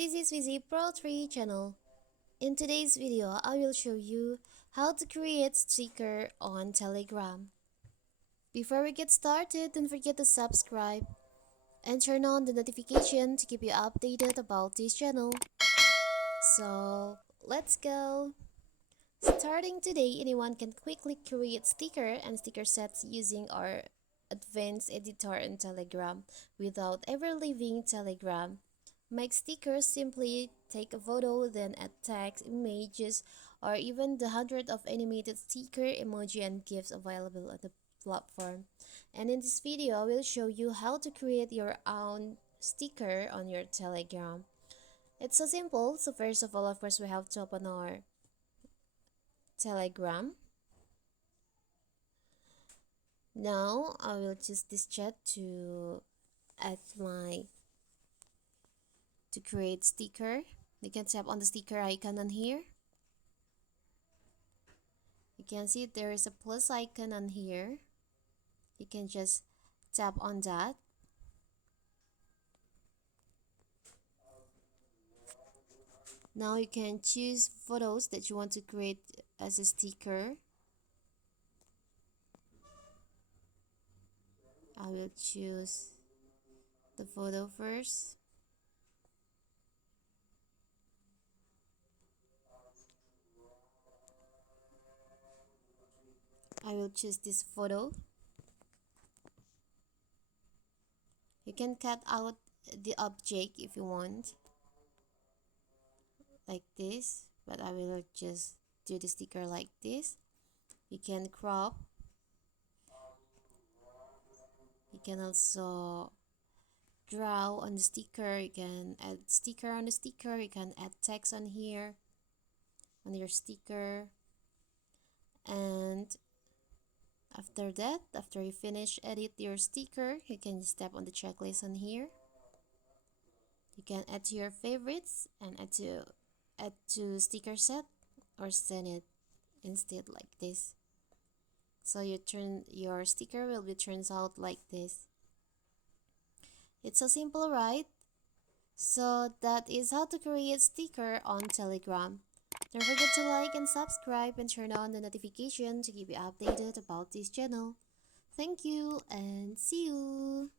This is Vizi Pro 3 channel. In today's video, I will show you how to create sticker on Telegram. Before we get started, don't forget to subscribe and turn on the notification to keep you updated about this channel. So, let's go! Starting today, anyone can quickly create sticker and sticker sets using our advanced editor in Telegram without ever leaving Telegram. Make stickers, simply take a photo, then add text, images, or even the hundred of animated sticker, emoji, and GIFs available on the platform. And in this video, I will show you how to create your own sticker on your Telegram. It's so simple. So first of all, of course, we have to open our Telegram. Now I will choose this chat to add to create sticker. You can tap on the sticker icon on here. You can see there is a plus icon on here. You can just tap on that. Now you can choose photos that you want to create as a sticker. I will choose the photo first. I will choose this photo. You can cut out the object if you want, like this, but I will just do the sticker like this. You can crop. You can also draw on the sticker. You can add sticker on the sticker. You can add text on here on your sticker. And after that, after you finish edit your sticker, you can just tap on the checklist on here. You can add to your favorites and add to sticker set, or send it instead like this. So your sticker will be turns out like this. It's so simple, right? So that is how to create sticker on Telegram. Don't forget to like and subscribe and turn on the notification to keep you updated about this channel. Thank you and see you!